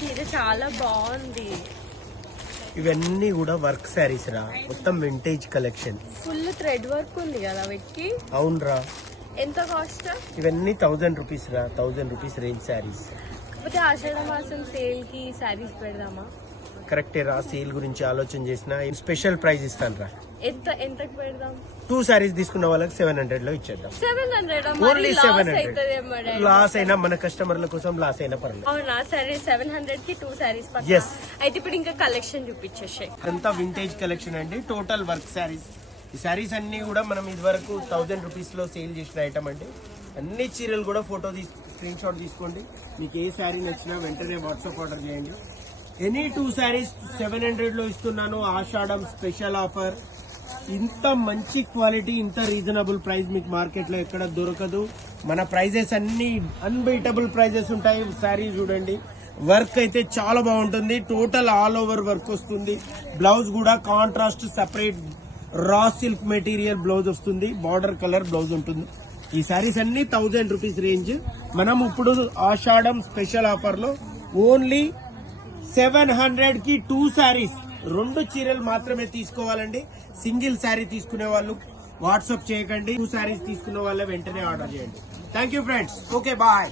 చీర చాలా బాగుంది. ఇవన్నీ కూడా వర్క్ శారీస్ రా, మొత్తం vintage collection. Full thread work ఉంది కదా వీటికి. అవునరా. ఎంత కాస్ట్? ఇవన్నీ 1000 రూపీస్ రా, 1000 రూపీస్ రేంజ్ శారీస్. కాకపోతే ఆషాఢ మాసం సేల్ కి శారీస్ పెడదామా? కరెక్టే రా, సేల్ గురించి ఆలోచన చేసిన స్పెషల్ ప్రైస్ ఇస్తాను రా. ఎంతకు పెడదాం? 2 శారీస్ తీసుకున్న వాళ్ళకి 700 లో ఇచ్చేద్దాం. 700 ఓన్లీ 700. లాస్ అయినా మన కస్టమర్ల కోసం లాస్ అయినా పర్లేదు. అవునా? సరే 700 కి 2 శారీస్. Yes. అయితే ఇప్పుడు ఇంకా కలెక్షన్ చూపించేసే. అంతా వింటేజ్ కలెక్షన్ అండి, టోటల్ వర్క్ శారీస్. ఈ శారీస్ అన్ని కూడా మనం ఇదివరకు 1000 రూపీస్ లో సేల్ చేసిన ఐటమ్ అండి. అన్ని చీరలు కూడా ఫోటో స్క్రీన్ షాట్ తీసుకోండి. మీకు ఏ శారీ నచ్చినా వెంటనే వాట్సాప్ ఆర్డర్ చేయండి. ఎనీ 2 శారీస్ 700 లో ఇస్తున్నాను. ఆషాఢం స్పెషల్ ఆఫర్. ఇంత మంచి క్వాలిటీ, ఇంత రీజనబుల్ ప్రైస్ మీకు మార్కెట్ లో ఎక్కడ దొరకదు. మన ప్రైజెస్ అన్ని అన్బీటబుల్ ప్రైజెస్ ఉంటాయి. శారీ చూడండి, వర్క్ అయితే చాలా బాగుంటుంది. టోటల్ ఆల్ ఓవర్ వర్క్ వస్తుంది. బ్లౌజ్ కూడా contrast separate raw silk material blouse వస్తుంది. బార్డర్ కలర్ బ్లౌజ్ ఉంటుంది. ఈ శారీస్ అన్ని 1000 రూపీస్ రేంజ్. మనం ఇప్పుడు ఆషాఢం స్పెషల్ ఆఫర్ లో ఓన్లీ 700 కి 2 శారీస్, 2 చీరలు మాత్రమే తీసుకోవాలండి. సింగిల్ శారీ తీసుకునే వాళ్ళు వాట్సాప్ చేయకండి. 2 శారీస్ తీసుకునే వాళ్ళే వెంటనే ఆర్డర్ చేయండి. Thank you friends. Okay, bye.